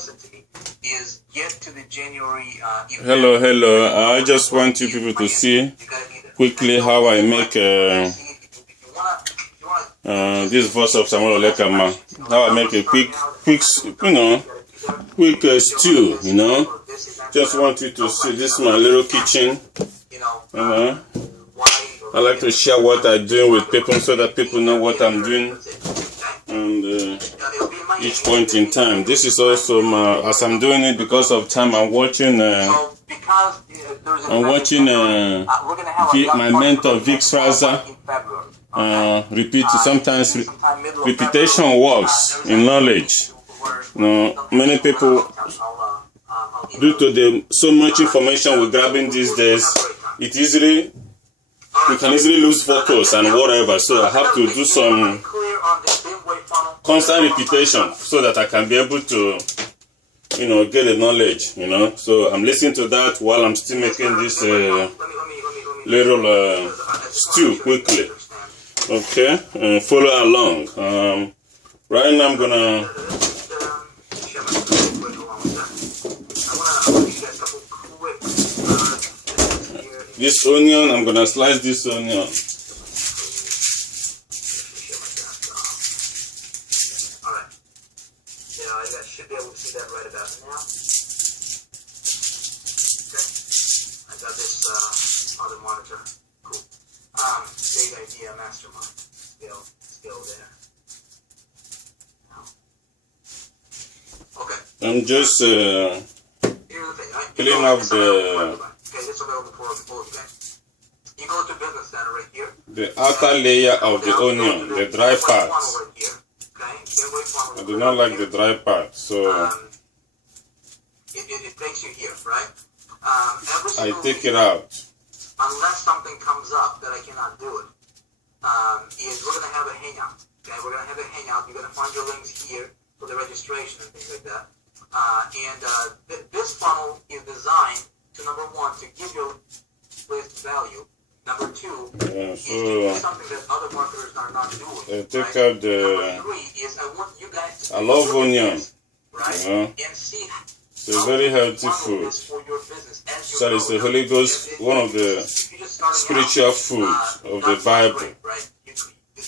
listen to me, is get to the January event. Hello. I just want you people to see quickly how I make this verse of Samuel Olekanma. How I make a quick stew, Just want you to see. This is my little kitchen, I like to share what I'm doing with people so that people know what I'm doing and each point in time. This is also as I'm doing it because of time, I'm watching my mentor Vic Straza sometimes repetition works in knowledge. Many people, due to so much information we're grabbing these days, we can easily lose focus and whatever. So I have to do some constant repetition so that I can be able to, get the knowledge, So I'm listening to that while I'm still making this little stew quickly. Okay, follow along. Right now I'm gonna this onion, I'm gonna slice this onion. Alright. I should be able to see that right about now. Okay. I got this other monitor. Cool. Big idea, mastermind. Skill there. Okay. I'm just cleaning up the outer layer of the onion, the dry part. I do not like the dry part, so it takes you here, right? I take it out. Unless something comes up that I cannot do it, is we're gonna have a hangout. Okay, we're gonna have a hangout. You're gonna find your links here for the registration and things like that. This funnel is designed to, number one, to give your list value. Number two, is to do something that other marketers are not doing. Take out the. Number three is I want you guys to I love onion. Right? And see. It's a very healthy food. So it's the Holy Ghost, one of the spiritual foods of the Bible.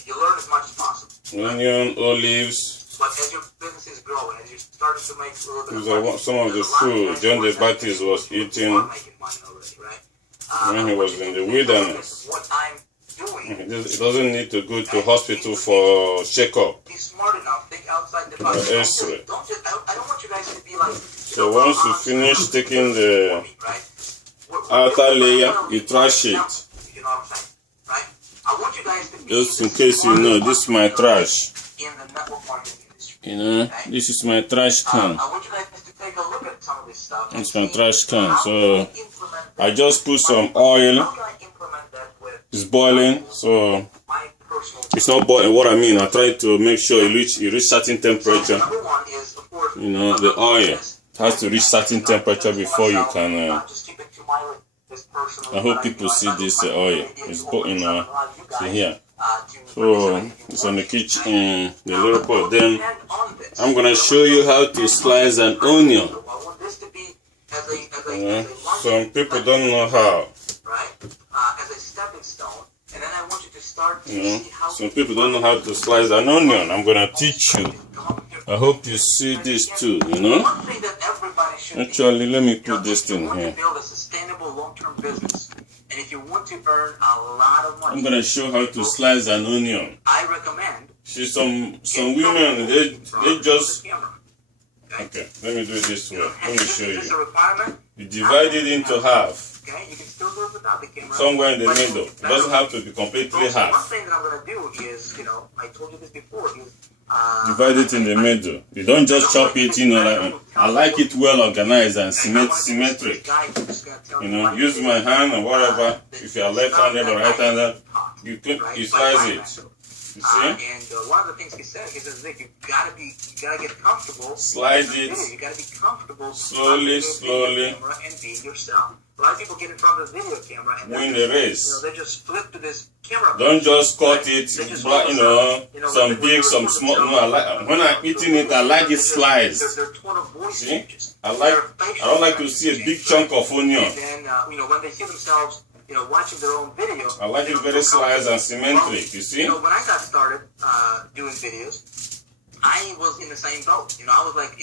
You learn as much as possible. Onion, olives. But as your business is growing, as you're starting to make these are some of the food John the Baptist was eating when he was in the wilderness. What I'm doing. It doesn't need to go to hospital for checkup. Be smart enough. Think outside the box. I don't want you guys to be like. So once you finish taking the outer layer, you trash it. You know what I'm saying, right? I want you guys to be. Just in case you know, this is my trash. In the network marketing industry. This is my trash can. I want you guys to take a look at some of this stuff. It's my trash can. So I just put some oil. It's boiling, so it's not boiling. What I mean, I try to make sure it reach certain temperature. The oil has to reach certain temperature before you can. I hope people see this oil. It's see here. So it's on the kitchen, the little pot. Then I'm gonna show you how to slice an onion. Some people don't know how. Some people don't know how to slice an onion. I'm gonna teach you. I hope you see this too. Actually, let me put this thing here. And if you want to earn a lot of money, I'm gonna show how to slice an onion. I recommend. See, some women they just. Okay, let me do it this way. Let me show you. You divide it into half. Okay, you can still do it without the camera. Somewhere in the middle. It doesn't have to be completely half. One thing that I'm gonna do is, I told you this before, is divide it in the middle. You don't just chop it, I like it well organized and symmetric. Use my hand or whatever. If you are left-handed or right-handed, you slice it. You see? And one of the things he says, Nick, you gotta get comfortable. Slide it. You gotta be comfortable. Slowly. And be yourself. A lot of people get in front of the video camera and win the race. They just flip to this camera. Don't just cut it, some big, some small. No, when I'm eating it, I like it sliced. See? I don't like to see a big chunk of onion. And then, when they see themselves, watching their own video, I like it very sliced and symmetric, you see? When I got started doing videos, I was in the same boat. I was like,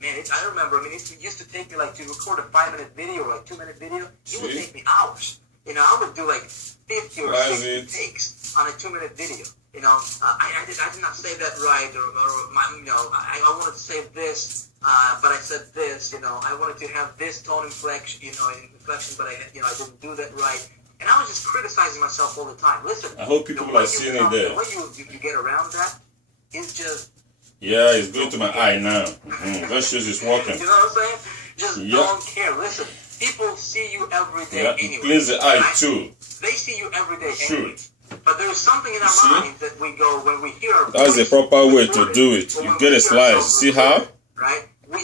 I remember, it used to take me to record a 5-minute video or 2-minute video. It would take me hours. I would do 50 or 60 takes on a 2-minute video. I did not say that right, or I wanted to say this, but I said this. I wanted to have this tone inflection, but I didn't do that right. And I was just criticizing myself all the time. Listen, I hope people are seeing it there. The way you get around that is just. Yeah, it's going to my eye now. That shows it's working. You know what I'm saying? Just don't care. Listen, people see you every day anyway. Cleans the eye too. They see you every day anyway. But there's something in our minds that we go when we hear our That's the proper way to do it. You get a slice. See how? Right? When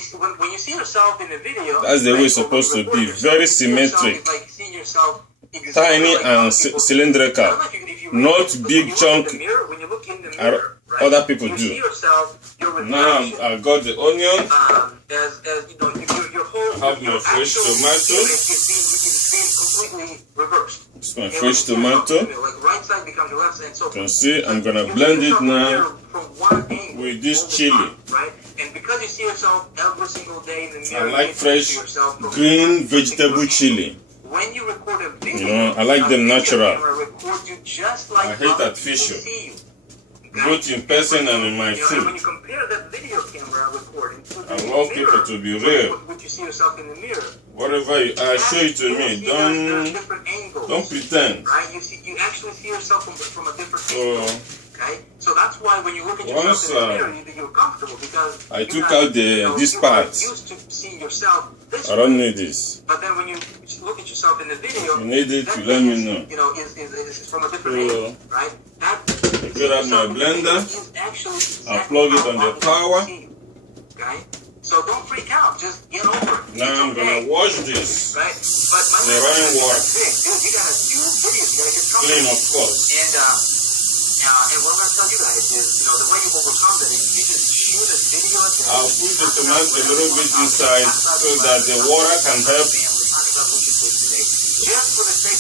you see yourself in the video, that's the way it's supposed to be. Very symmetric. It's like seeing yourself tiny and cylindrical. Not big chunk. When you look in the mirror, other people do. Now I got the onion. I have my fresh tomato. It's being completely reversed. It's my fresh tomato. Right side becomes the left side. So you can see I'm gonna blend it now with this chili. Right? And because you see yourself every single day in the mirror, I like fresh green vegetable chili. When you record a video, I like them natural. I hate artificial. Both in person and in my food. When you compare that video camera recording to the I want people to be real. What you see yourself in the mirror. Whatever you are, show it to me. Don't pretend. Right? You actually see yourself from a different angle. Okay? So that's why when you look at yourself in the mirror, you're comfortable because I took out this part. Used to see yourself this I don't need this. But then when you look at yourself in the video, you need it, you let me know. Is from a different angle, right? I get out my blender. I plug it on the power. Okay? So don't freak out. Just get over it. Now I'm gonna wash this. Right? But my rain water. You gotta do videos. You gotta get comfortable. Clean, of course. And what I'm gonna tell you guys is, the way you overcome that is you just shoot a video. I'll put the tomato a little bit inside so that the water can help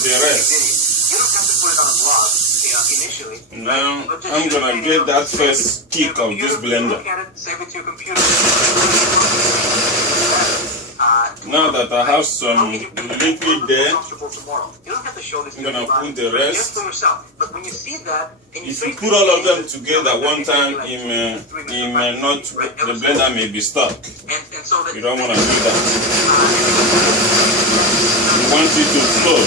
the rest. You don't have to put it on a blog initially. Now I'm gonna get that first kick of this blender. Save it to your computer. Now that I have some liquid there, I'm gonna put the rest. If you put all of them together at one time, it may not, the blender may be stuck. You don't want to do that. You want it to flow.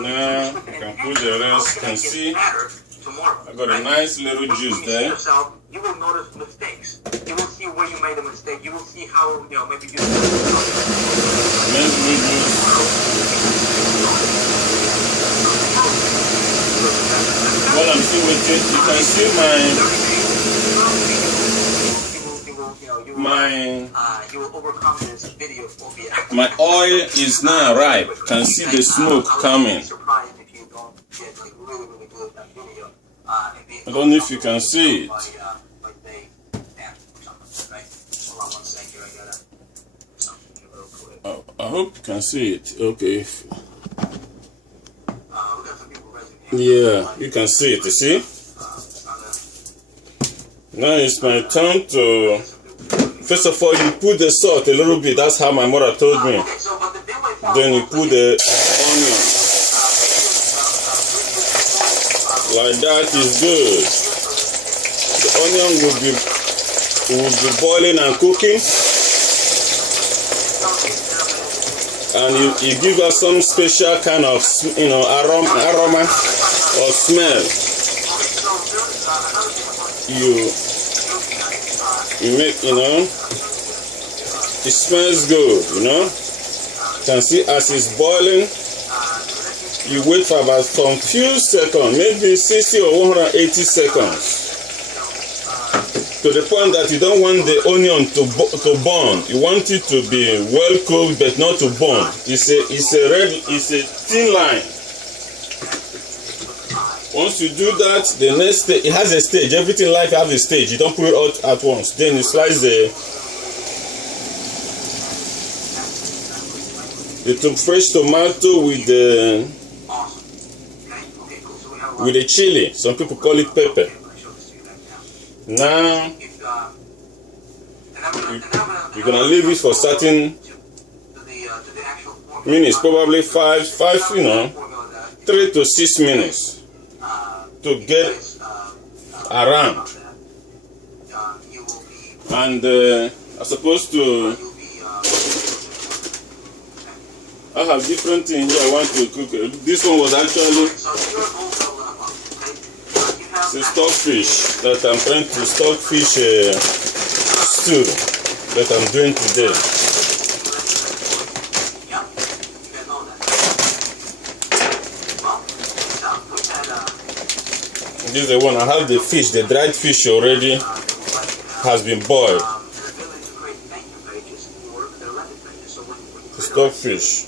Now I can put the rest. Can see I got a nice little juice there. You will notice mistakes. You will see where you made a mistake. You will see how, maybe you... While I'm still with it, you can see my oil is now ripe. Can see the smoke coming. I don't know if you can see it. I hope you can see it. Okay. Yeah, you can see it, you see? Now it's my turn to... First of all, you put the salt a little bit. That's how my mother told me. Then you put the onion. Like that is good. The onion will be boiling and cooking. And you give us some special kind of, aroma or smell. You make, it smells good, You can see as it's boiling, You wait for about some few seconds, maybe 60 or 180 seconds. To the point that you don't want the onion to burn. You want it to be well cooked, but not to burn. It's a thin line. Once you do that, the next stage, it has a stage. Everything in life has a stage. You don't put it out at once. Then you slice the fresh tomato with the chili. Some people call it pepper. Now you're gonna leave it for certain minutes, probably 3 to 6 minutes to get around. And I'm supposed to. I have different things here I want to cook. This one was actually the stockfish that I'm trying to stockfish stew that I'm doing today. This is the one. I have the fish, the dried fish already has been boiled. The stockfish.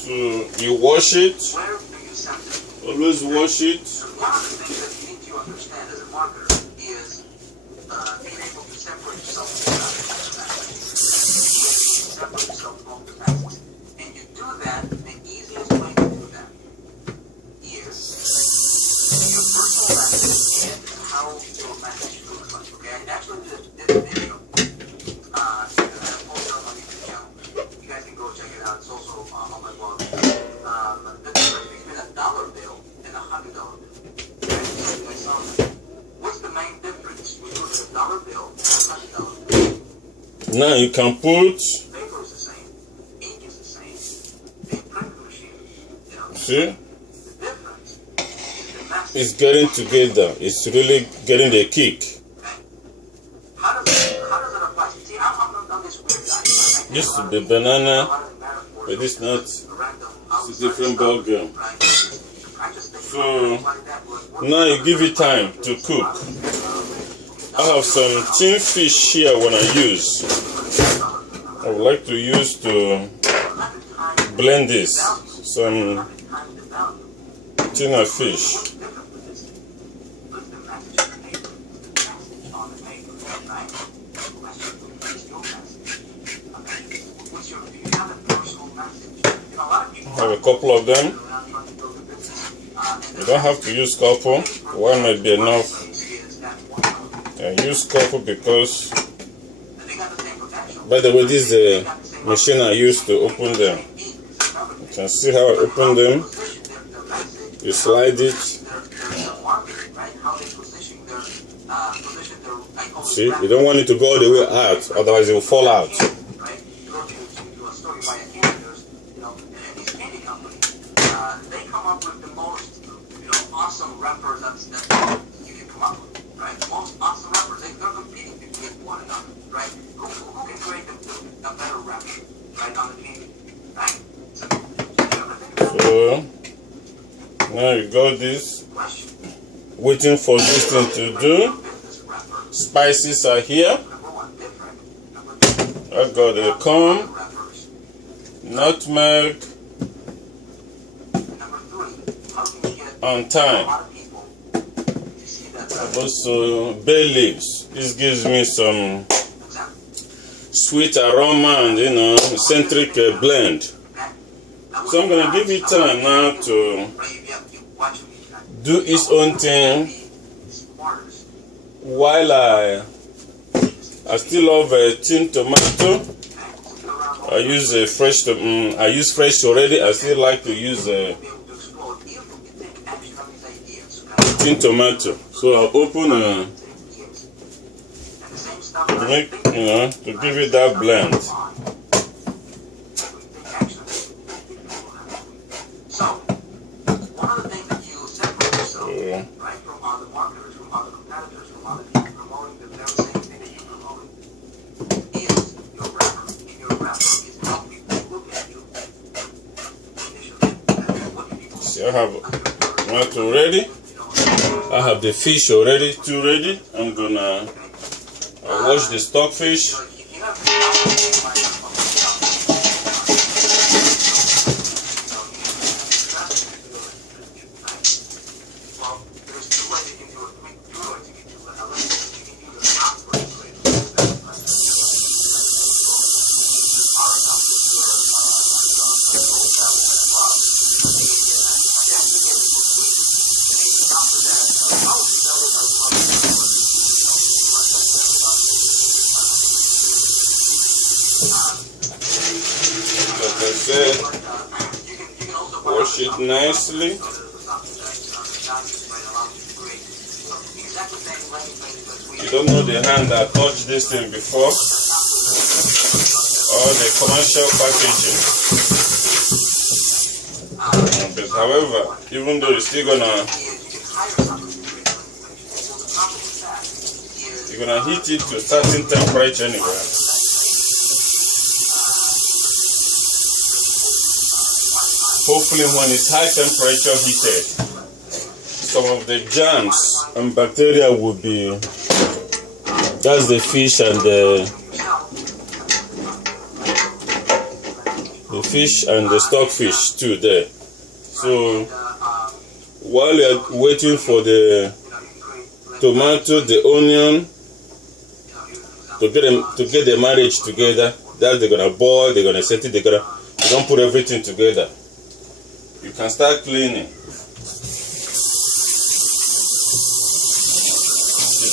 So you wash it, always wash it. One of the things that you need to understand as a marketer is being able to separate yourself from the facts. And you do that, the easiest way to do that is your personal message and how your message looks like. Okay, I actually did a video. I posted on my YouTube channel. You guys can go check it out. It's also on my blog. The difference between $1 bill and $100 bill. What's the main difference between $1 bill and $100 bill? Now you can put. Paper is the same, ink is the same, the printing machine. See? The difference is the message. It's getting together. It's really getting the kick. How does it apply? See, I'm not this weird guy. This is the banana, but it's not. It's a different ball game. So now you give it time to cook. I have some tin fish here when I use. I would like to use to blend this. Some tuna fish. I have a couple of them. You don't have to use couple. One might be enough. I use couple because, by the way, this is the machine I use to open them. You can see how I open them. You slide it. See, you don't want it to go all the way out, otherwise it will fall out. Awesome rappers that you can come up with, right? Most awesome rappers, they're competing with one another, right? Who can create a better rapper, right, on the team, right? So now you got this, waiting for this thing to do. Spices are here. I got a corn, nutmeg, on time. Also bay leaves. This gives me some sweet aroma and centric blend. So I'm gonna give it time now to do its own thing while I still love a tin tomato. I use a fresh. I use fresh already. I still like to use a tin tomato. So I'll open to give it that blend. So one of the things that you separate yourself, right, from other marketers, from other competitors, from other people promoting the very same thing that you're promoting, is your reference. see, I have tomato ready. I have the fish already, too ready. I'm gonna wash the stockfish. Wash it nicely. You don't know the hand that touched this thing before, or the commercial packaging. But however, even though you're still you're gonna heat it to a certain temperature anyway. Hopefully when it's high temperature heated, some of the germs and bacteria will be, that's the fish and the stockfish too there. So while you're waiting for the tomato, the onion to get the marriage together, that they're gonna boil, they're gonna set it, they don't put everything together. You can start cleaning. The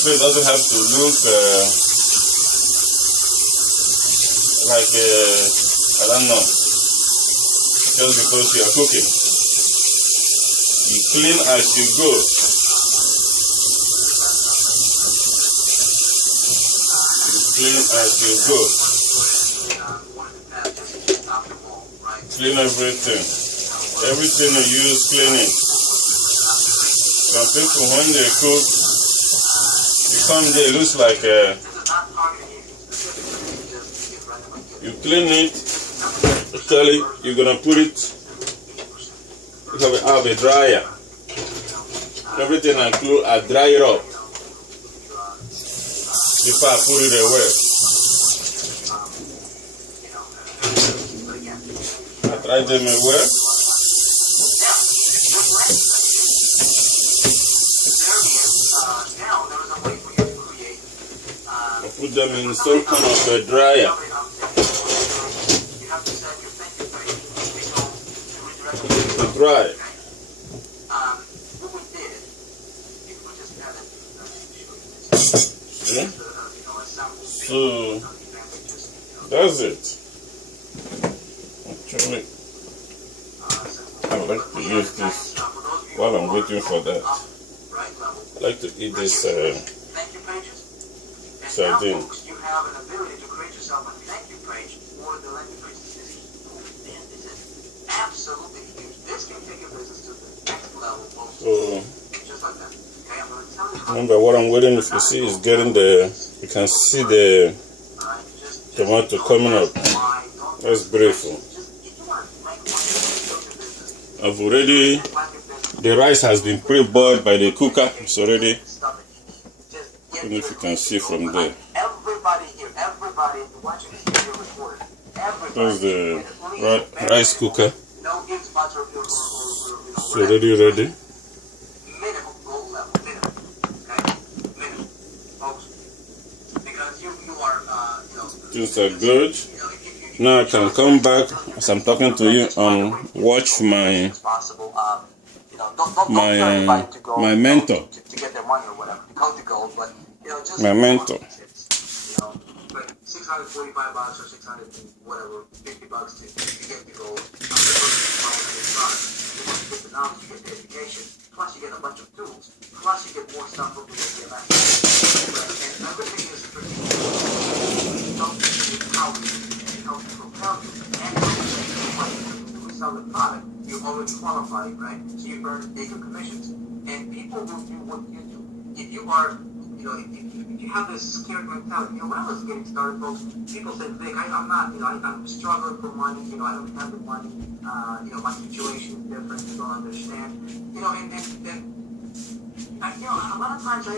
place doesn't have to look like I don't know, just because you are cooking. You clean as you go. You clean as you go. Clean everything. Everything you use, clean it. Some people, when they cook, you come there, it looks like you clean it. Actually, you're gonna put it. You have a dryer. Everything I dry it up before I put it away. I dry them away. Put them in some kind of a dryer. To dry. See? So that's it. Actually, I like to use this while I'm waiting for that. I like to eat this sardine. You have an ability to create yourself a thank you page for the landing page. This is absolutely huge. This can take your business to the next level. So, just like that. Okay, I'm going to tell you. Remember, what I'm waiting, if you see, is getting the. You can see the tomato coming up. That's beautiful. I've already. The rice has been pre-boiled by the cooker. It's already. I don't know if you can see from there. That's the rice cooker. It's already ready. Things are good. Now I can come back as I'm talking to you and watch my mentor. My mentor. $645 or $600 whatever, $50 to get the gold. You want to get the knowledge, you get the education, plus you get a bunch of tools, plus you get more stuff from the ATMS. And everything is strategic. It helps you empower you, it helps you propel you, and it helps you make money. When we sell the product, you're already qualified, right? So you earn bigger commissions. And people will do what you do. If you are, if you have this scared mentality, when I was getting started, folks, people said, Vic, I'm not, I'm struggling for money, I don't have the money. my situation is different, you don't understand. And a lot of times I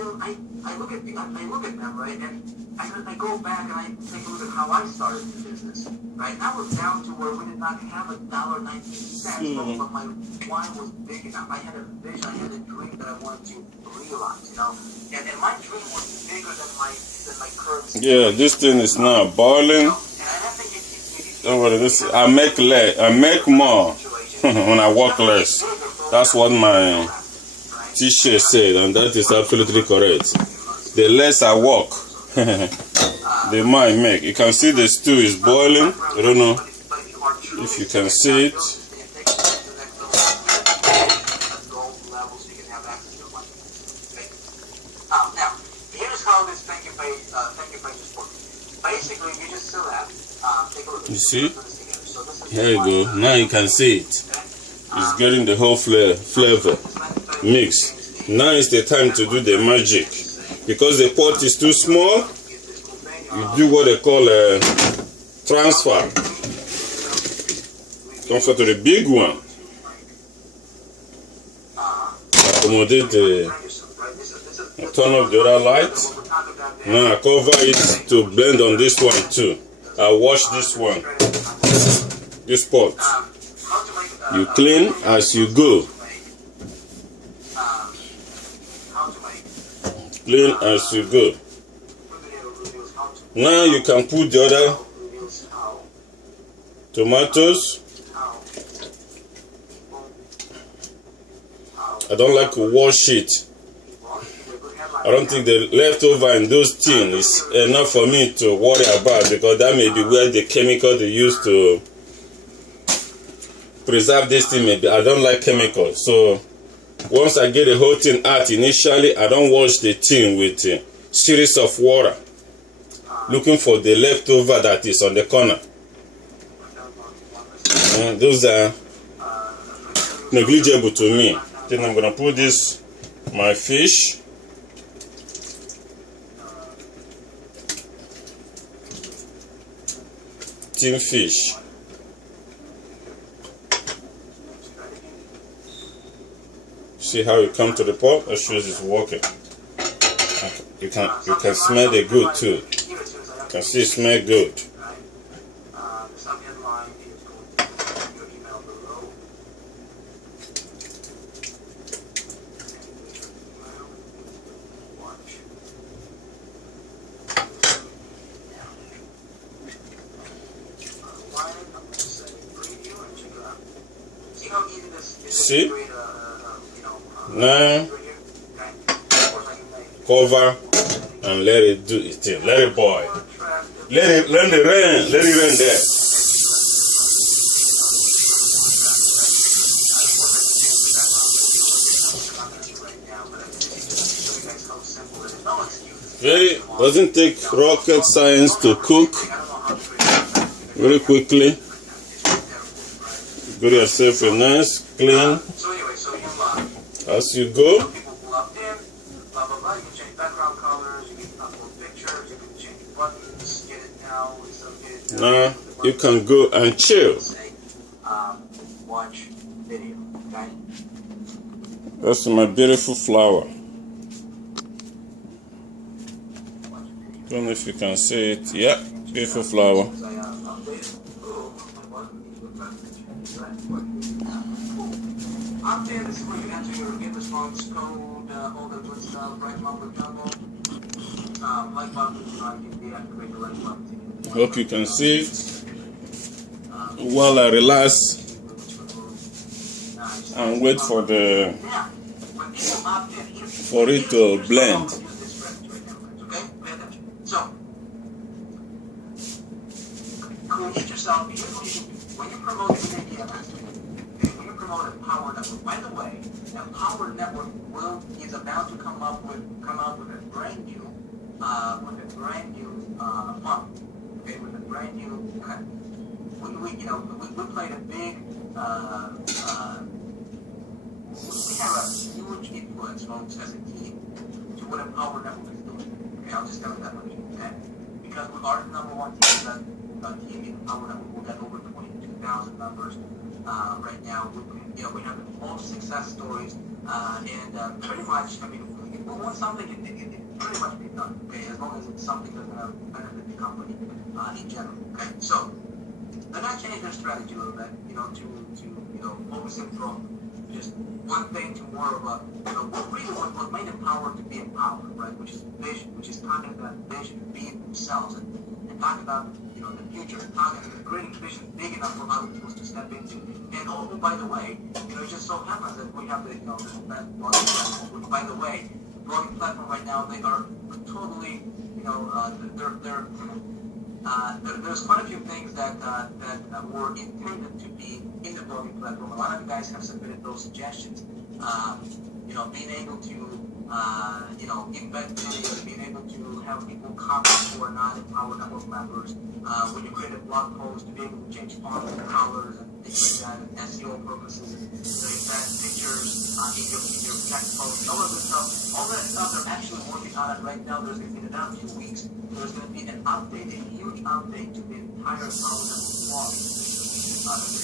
look at them, right, and I go back and I take a look at how I started the business, right? And I was down to where we did not have $1.19, but my wine was big enough. I had a vision, I had a dream that I wanted to realize, and my dream was bigger than my current. Yeah, this thing is now boiling. Don't worry, I make more when I work less. That's what my teacher said, and that is absolutely correct. The less I work, the more I make. You can see the stew is boiling. I don't know if you can see it. Now, here's how this thank you page works. Basically, you just select. You see? Here you go. Now you can see it. It's getting the whole flavor mix. Now is the time to do the magic. Because the pot is too small, you do what they call a transfer. Transfer to the big one. Accommodate turn off the other light. Now I cover it to blend on this one too. I wash this one, this pot. You clean as you go. Clean as you go. Now you can put the other tomatoes. I don't like to wash it. I don't think the leftover in those tins is enough for me to worry about, because that may be where the chemical they use to preserve this thing may be. I don't like chemicals. So once I get the whole thing out initially, I don't wash the tin with a series of water, looking for the leftover that is on the corner. And those are negligible to me. Then I'm going to put this, my fish. Tin fish. See how it come to the pot? That shows it's working. You can smell the good too. You can see it smell good. See? Now, cover and let it do its thing. Let it boil. Let it rain there. Doesn't take rocket science to cook. Very quickly. Get yourself a nice, clean, as you go. Now you can go and chill. That's my beautiful flower. Don't know if you can see it. Yeah, beautiful flower. Up there, this is where you enter your get response code, all the good stuff, right bumper jumbo. Like button, you can deactivate the right button. Hope you can see it. While I relax and wait for it to blend. So, create yourself. When you promote an idea, when you promote a power network, by the way, that power network is about to come out with a brand new fund. Okay, with a brand new. We played a big. We have a huge influence, folks, as a team, to what a power network is doing. Okay, I'll just tell you that much. Okay, because we are the #1 team in power network. We've got over 22,000 members. right now. We have the most success stories, and pretty much, I mean, if we want something, it can pretty much be done, okay, as long as it's something that's going to benefit the company in general, okay? So, they're not changing their strategy a little bit, to focusing from just one thing to more of a, what made them power to be empowered, right? Which is vision, which is talking about vision, being themselves, and talking about, the future, creating vision big enough for other people to step into. And oh, by the way, it just so happens that we have the, that blogging platform. By the way, the blogging platform right now, they are totally, there's quite a few things that were intended to be in the blogging platform. A lot of you guys have submitted those suggestions. Being able to, embed videos, being able to have people comment who are not Empower Network members. When you create a blog post, to be able to change fonts and colors and things like that, and SEO purposes, embed pictures in your text post, all of this stuff. All that stuff they're actually working on it right now. There's going to be in about 2 weeks. There's going to be an update, a huge update to the entire Empower Network blog that's going to be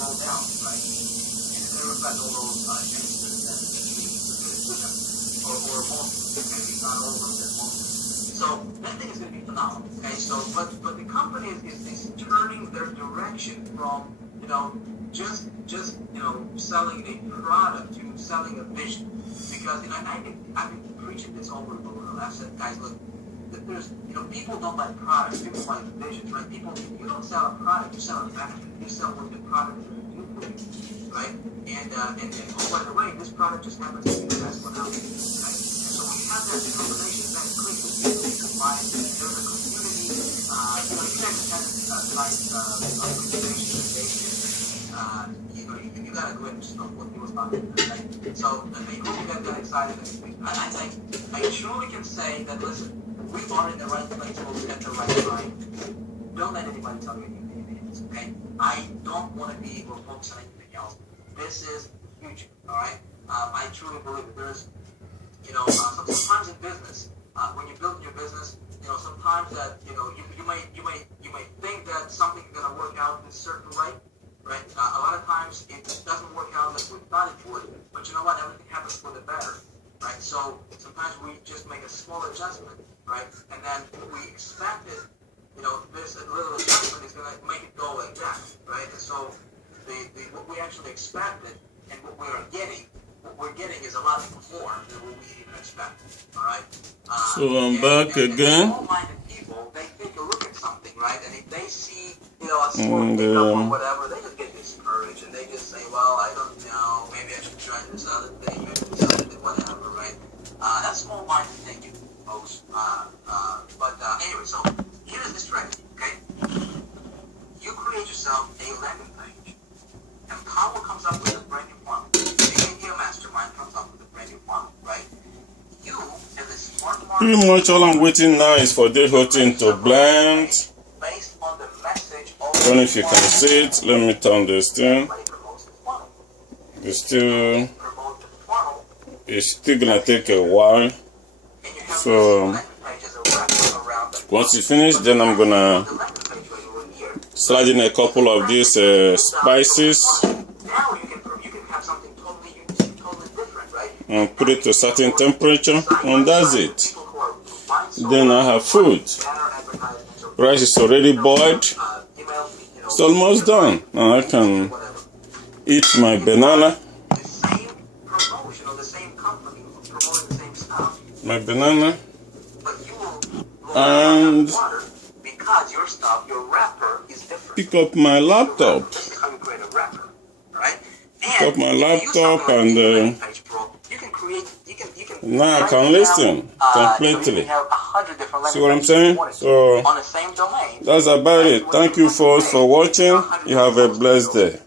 rolled out, right? And it's going to reflect all those changes that we submitted to them, or most, maybe not all of them, most. So that thing is going to be phenomenal. Okay, so but the company is turning their direction from just selling a product to selling a vision, because I've been preaching this over and over. I've said, guys, look, there's people don't buy products, people buy visions, right? You don't sell a product, you sell a factory. You sell what the product is going to do for you, right? And oh, by the way, this product just happens to be the best one out there, right? And so when you have that combination, that click with people you can buy, there's a community, you guys attended tonight's presentation, you gotta go ahead and know what he was talking about, right? So I hope you guys got excited. I truly can say that, listen, we are in the right place at the right time. Don't let anybody tell you anything else, okay? I don't want to be or focus on anything else. This is huge, all right? I truly believe that there's, sometimes in business, when you're building your business, sometimes that, you may think that something is going to work out in a certain way, right? A lot of times it doesn't work out like we thought it would, but you know what? Everything happens for the better, right? So sometimes we just make a small adjustment, right? And then we expect it, this little adjustment is going to make it go like that, right? And so what we actually expected and what we're getting is a lot more than what we even expected, all right? So I'm back again. Small-minded people, they take a look at something, right? And if they see, a small pickup or whatever, they just get discouraged and they just say, well, I don't know, maybe I should try this other thing, maybe this other thing, whatever, right? That's small-minded thinking, folks. Anyway, so here's the strategy, okay? You create yourself a landing page, and Power comes up with a brand new funnel. The India Mastermind comes up with a brand new funnel, right? You, as a smart marketer, pretty much all I'm waiting now is for this whole thing to blend. Based on the message of I don't know if you can see it. Let me turn this thing. It's still gonna take a while. So once you finish, then I'm gonna slide in a couple of these spices and put it to a certain temperature, and that's it. Then I have food. Rice is already boiled. It's almost done. Now I can eat my banana. And pick up my laptop. And now I can listen completely. See what I'm saying? So that's about it. Thank you folks for watching. You have a blessed day.